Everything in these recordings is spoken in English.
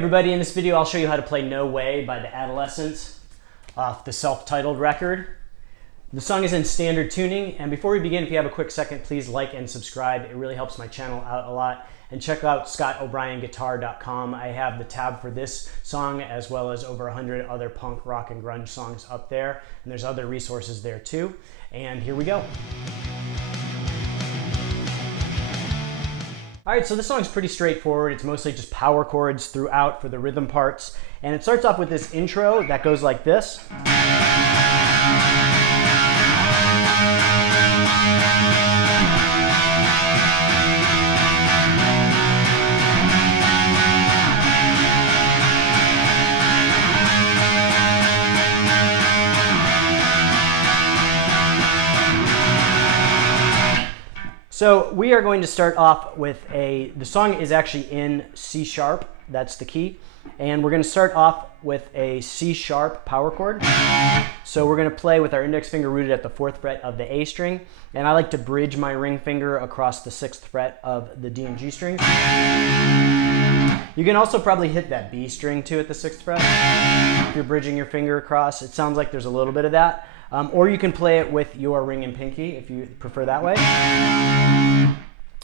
Hey everybody, in this video I'll show you how to play No Way by the Adolescents off the self-titled record. The song is in standard tuning, and before we begin, if you have a quick second, please like and subscribe. It really helps my channel out a lot. And check out scottobryanguitar.com. I have the tab for this song as well as over 100 other punk, rock, and grunge songs up there. And there's other resources there too. And here we go. Alright, so this song's pretty straightforward. It's mostly just power chords throughout for the rhythm parts. And it starts off with this intro that goes like this. So we are going to start off with the song is actually in C sharp, that's the key. And we're going to start off with a C sharp power chord. So we're going to play with our index finger rooted at the 4th fret of the A string. And I like to bridge my ring finger across the 6th fret of the D and G strings. You can also probably hit that B string too at the 6th fret. If you're bridging your finger across, it sounds like there's a little bit of that. Or you can play it with your ring and pinky if you prefer that way.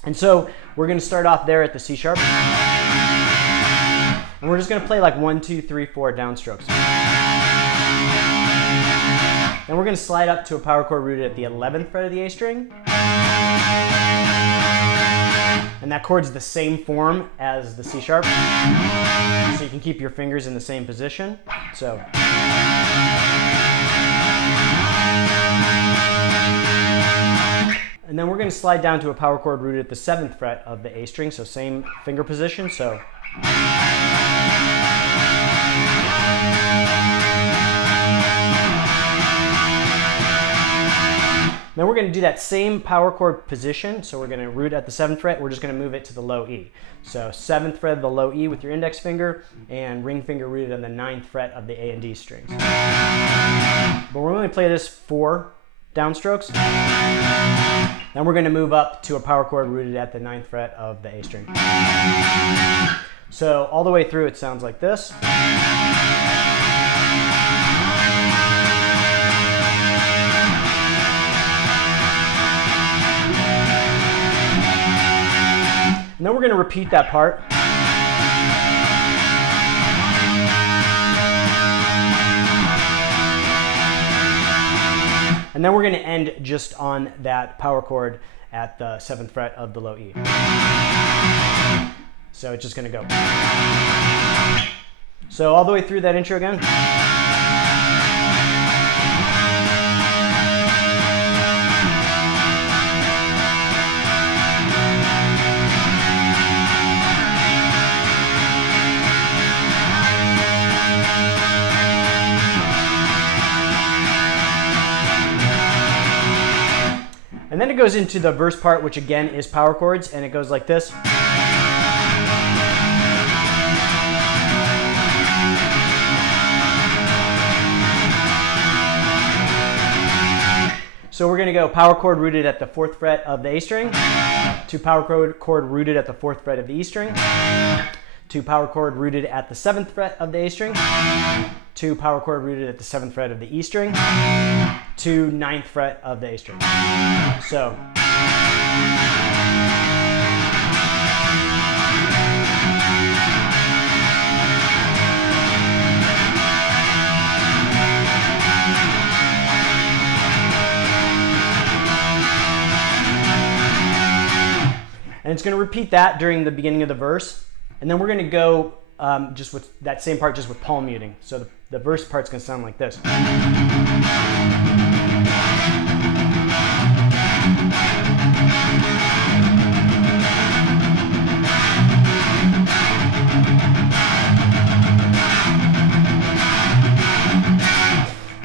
And so we're going to start off there at the C sharp. And we're just going to play like 1, 2, 3, 4 downstrokes. Then we're going to slide up to a power chord rooted at the 11th fret of the A string. And that chord's the same form as the C sharp. So you can keep your fingers in the same position. So. And then we're going to slide down to a power chord rooted at the 7th fret of the A string, so same finger position. So. Then we're going to do that same power chord position, so we're going to root at the 7th fret, we're just going to move it to the low E. So 7th fret of the low E with your index finger, and ring finger rooted on the 9th fret of the A and D strings. But we're going to play this 4 downstrokes. Then we're going to move up to a power chord rooted at the 9th fret of the A string. So all the way through it sounds like this. And then we're going to repeat that part. And then we're going to end just on that power chord at the 7th fret of the low E. So it's just going to go. So all the way through that intro again. And then it goes into the verse part, which again is power chords, and it goes like this. So we're going to go power chord rooted at the 4th fret of the A string, to power chord rooted at the 4th fret of the E string, to power chord rooted at the 7th fret of the A string, to power chord rooted at the 7th fret of the E string, to 9th fret of the A string. So. And it's going to repeat that during the beginning of the verse. And then we're going to go just with that same part, just with palm muting. So the verse part's going to sound like this.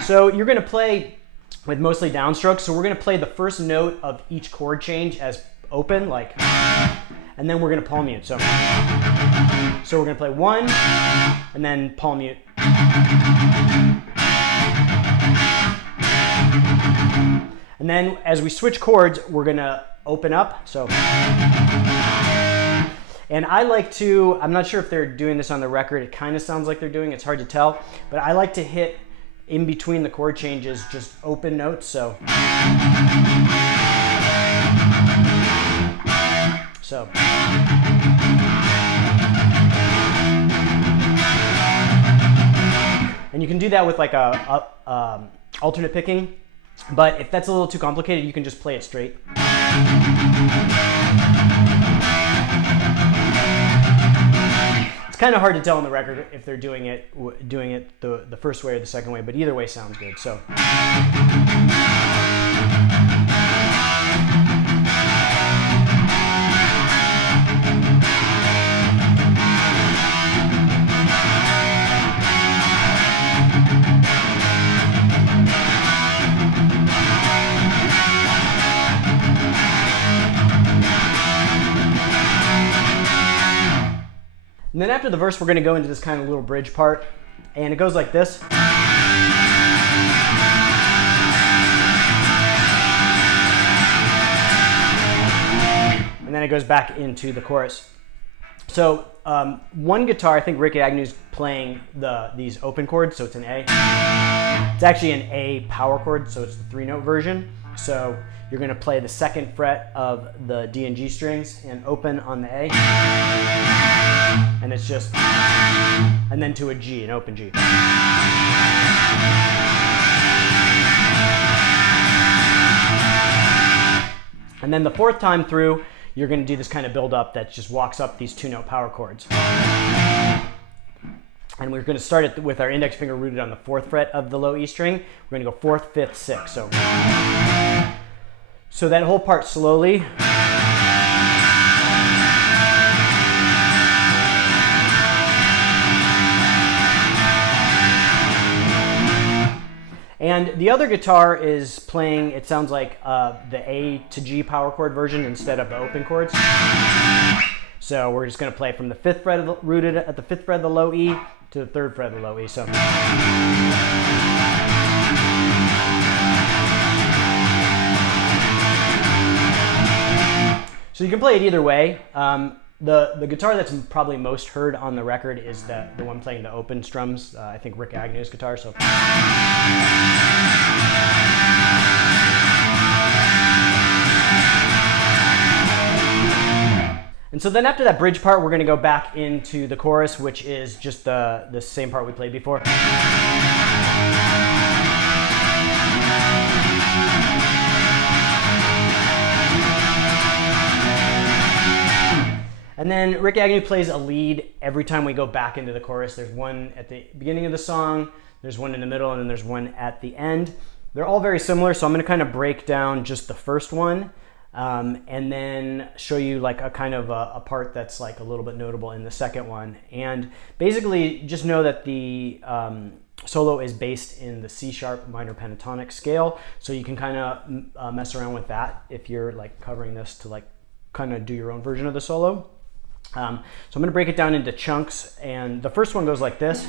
So you're going to play with mostly downstrokes. So we're going to play the first note of each chord change as open, like, and then we're going to palm mute. So we're going to play 1, and then palm mute. And then as we switch chords, we're going to open up. So And I like to, I'm not sure if they're doing this on the record, it kind of sounds like they're doing, it's hard to tell, but I like to hit in between the chord changes just open notes, so. And you can do that with like a alternate picking, but if that's a little too complicated, you can just play it straight. It's kind of hard to tell on the record if they're doing it the first way or the second way, but either way sounds good. So. And then after the verse, we're going to go into this kind of little bridge part, and it goes like this. And then it goes back into the chorus. So one guitar, I think Rick Agnew's playing these open chords, so it's an A. It's actually an A power chord, so it's the 3-note version. So you're going to play the 2nd fret of the D and G strings and open on the A. And it's just, and then to a G, an open G. And then the 4th time through, you're going to do this kind of build up that just walks up these 2-note power chords. And we're going to start it with our index finger rooted on the 4th fret of the low E string. We're going to go 4th, 5th, 6th. So that whole part slowly. And the other guitar is playing, it sounds like the A to G power chord version instead of the open chords. So we're just going to play from the 5th fret, rooted at the 5th fret of the low E, to the 3rd fret of the low E. So. So you can play it either way. The guitar that's probably most heard on the record is the one playing the open strums. I think Rick Agnew's guitar. So. And so then after that bridge part, we're going to go back into the chorus, which is just the same part we played before. And then Rick Agnew plays a lead every time we go back into the chorus. There's one at the beginning of the song, there's one in the middle, and then there's one at the end. They're all very similar, so I'm going to kind of break down just the first one and then show you like a kind of a part that's like a little bit notable in the second one. And basically just know that the solo is based in the C sharp minor pentatonic scale, so you can kind of mess around with that if you're like covering this to like kind of do your own version of the solo. So I'm going to break it down into chunks, and the first one goes like this.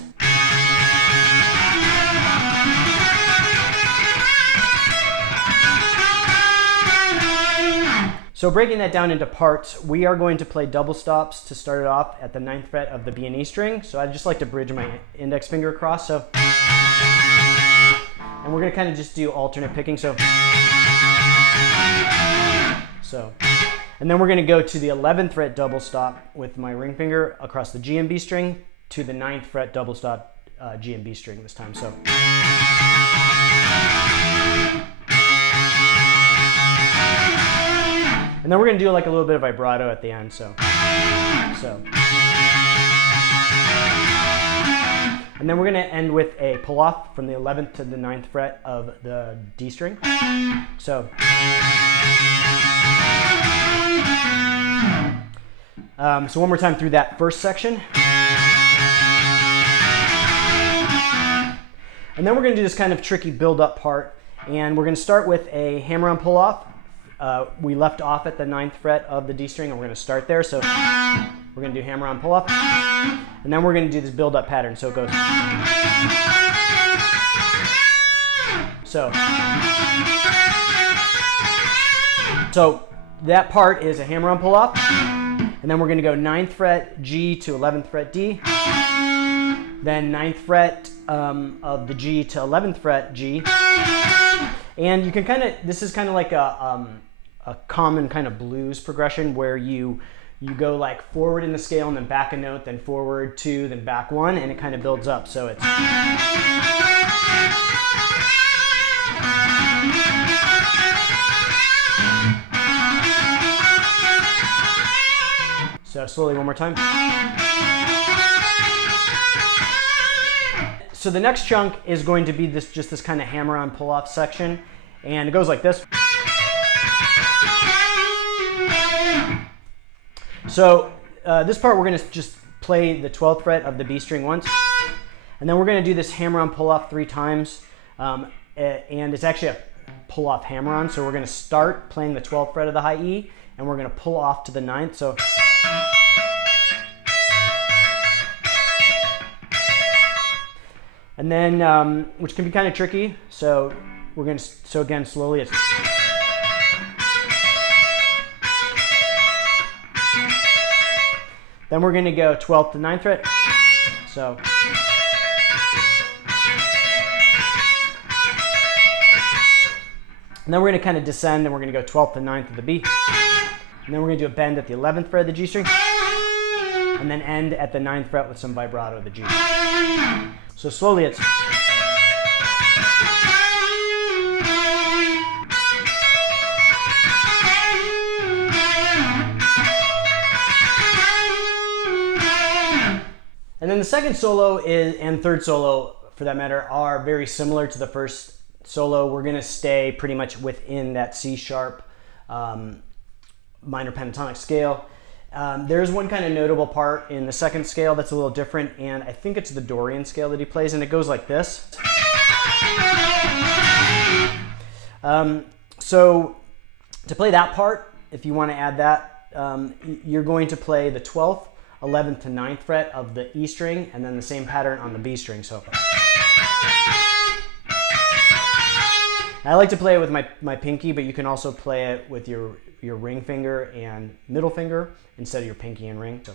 So breaking that down into parts, we are going to play double stops to start it off at the 9th fret of the B and E string. So I just like to bridge my index finger across. So, and we're going to kind of just do alternate picking. So. And then we're going to go to the 11th fret double stop with my ring finger across the G and B string to the 9th fret double stop G and B string this time. So. And then we're going to do like a little bit of vibrato at the end. So. And then we're going to end with a pull off from the 11th to the 9th fret of the D string. So. So one more time through that first section. And then we're going to do this kind of tricky build-up part. And we're going to start with a hammer-on pull-off. We left off at the 9th fret of the D string, and we're going to start there. So we're going to do hammer-on pull-off. And then we're going to do this build-up pattern. So it goes. So that part is a hammer-on pull-off. And then we're going to go 9th fret G to 11th fret D. Then 9th fret of the G to 11th fret G. And you can kind of, this is kind of like a common kind of blues progression where you go like forward in the scale and then back a note, then forward 2, then back 1, and it kind of builds up. So it's... So slowly one more time. So the next chunk is going to be just this kind of hammer-on pull-off section, and it goes like this. So this part we're going to just play the 12th fret of the B string once, and then we're going to do this hammer-on pull-off 3 times, and it's actually a pull-off hammer-on. So we're going to start playing the 12th fret of the high E, and we're going to pull off to the 9th. So and then, which can be kind of tricky, so we're going to, so again, slowly it's... Then we're going to go 12th to 9th fret, so... And then we're going to kind of descend, and we're going to go 12th to 9th of the B. And then we're going to do a bend at the 11th fret of the G string, and then end at the 9th fret with some vibrato of the G. So slowly it's... And then the second solo is, and third solo for that matter, are very similar to the first solo. We're going to stay pretty much within that C sharp minor pentatonic scale. There's one kind of notable part in the second scale that's a little different, and I think it's the Dorian scale that he plays, and it goes like this. So to play that part, if you want to add that, you're going to play the 12th, 11th to 9th fret of the E string, and then the same pattern on the B string. So I like to play it with my pinky, but you can also play it with your ring finger and middle finger instead of your pinky and ring. So.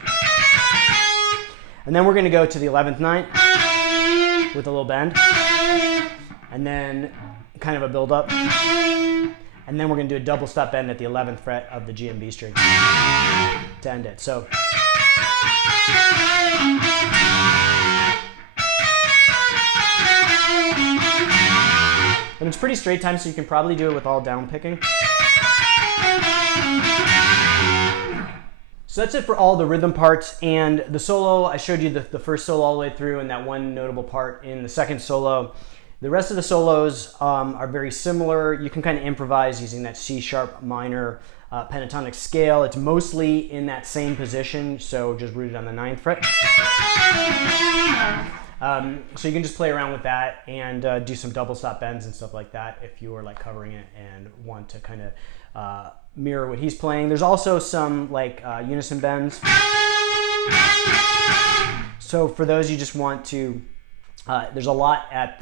And then we're going to go to the 11th 9th with a little bend, and then kind of a build up, and then we're going to do a double stop bend at the 11th fret of the G and B string to end it. So. And it's pretty straight time, so you can probably do it with all down picking. So that's it for all the rhythm parts, and the solo. I showed you the first solo all the way through and that one notable part in the second solo. The rest of the solos are very similar. You can kind of improvise using that C sharp minor pentatonic scale. It's mostly in that same position, so just rooted on the 9th fret. So you can just play around with that and do some double stop bends and stuff like that if you are like covering it and want to kind of mirror what he's playing. There's also some like unison bends. So for those you just want to, there's a lot at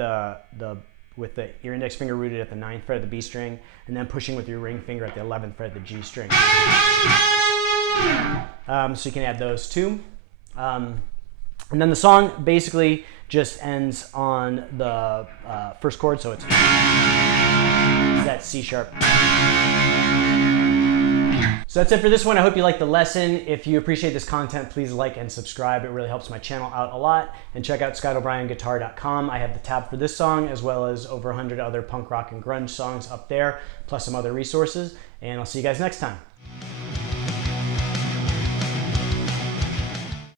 with your index finger rooted at the 9th fret of the B string, and then pushing with your ring finger at the 11th fret of the G string. So you can add those too. And then the song basically just ends on the first chord, so it's that C sharp. So that's it for this one. I hope you liked the lesson. If you appreciate this content, please like and subscribe. It really helps my channel out a lot. And check out ScottO'BrienGuitar.com. I have the tab for this song as well as over 100 other punk rock and grunge songs up there, plus some other resources. And I'll see you guys next time.